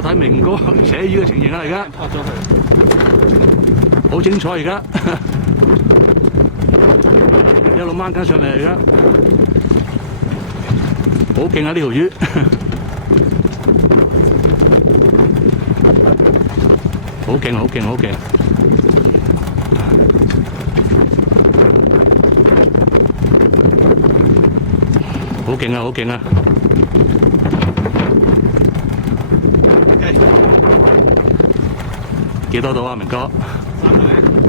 大家睇明哥扯魚嘅情形啊！而家拍咗佢，好精彩而家，一路掹緊上嚟而家，好勁啊呢條魚！好勁好勁好勁！好勁啊好勁啊！幾多度啊，明哥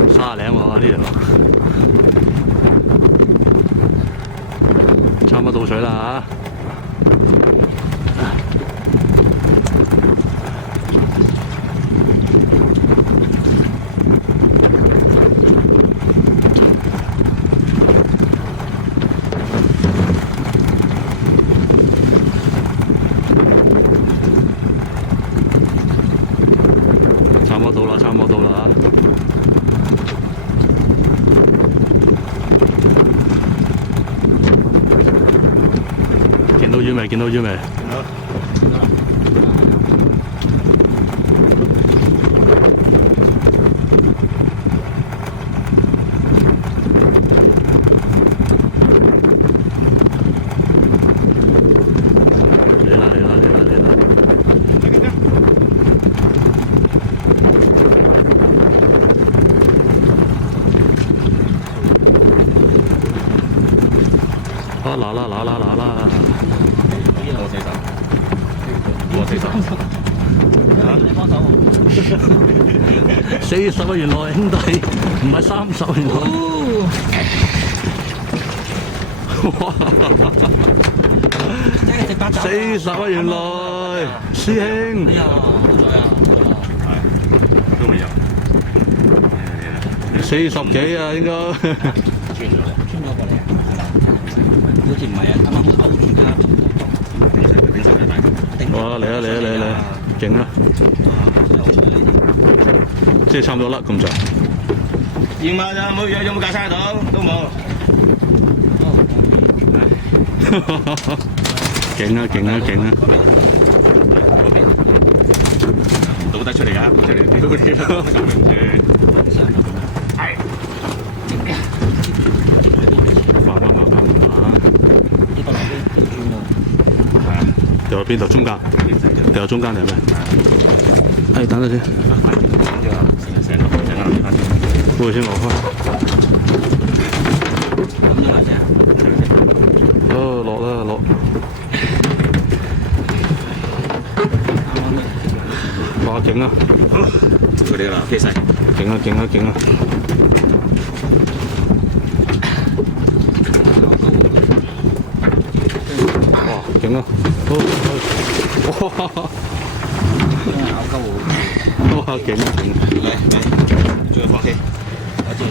？30零喎呢度，差唔多到水啦差唔多到啦，差唔多到啦見到魚未？見到魚未？嚟啦嚟啦嚟啦嚟啦！啊嗱啦嗱啦嗱啦！我死手，你幫手40啊，原來兄弟唔係30原來。真係食8爪40啊，原來師兄。哎呀，好彩啊，都未有。40幾啊，應該。穿咗過嚟啊，係啦，好似唔係啊，啱啱好勾住㗎。哇！嚟啊嚟啊嚟啊嚟啊！勁啊！即係差唔多甩咁滯。驗下咋？有冇架生到？都冇。勁啊勁啊勁啊！倒得出嚟㗎，出嚟屌你咯！係。慢慢慢慢慢慢。呢個落啲調轉喎。係啊。掉喺邊度？中間。掉喺中間定係咩？係等陣先。成個我先攞翻。咁樣嚟啫。哦，落啦落。哇！勁啊！佢哋啦，飛曬。勁啊勁啊勁啊！哇！勁啊！好，哇！咬鳩我。哇！勁啊勁啊！嚟，仲要放氣。我知。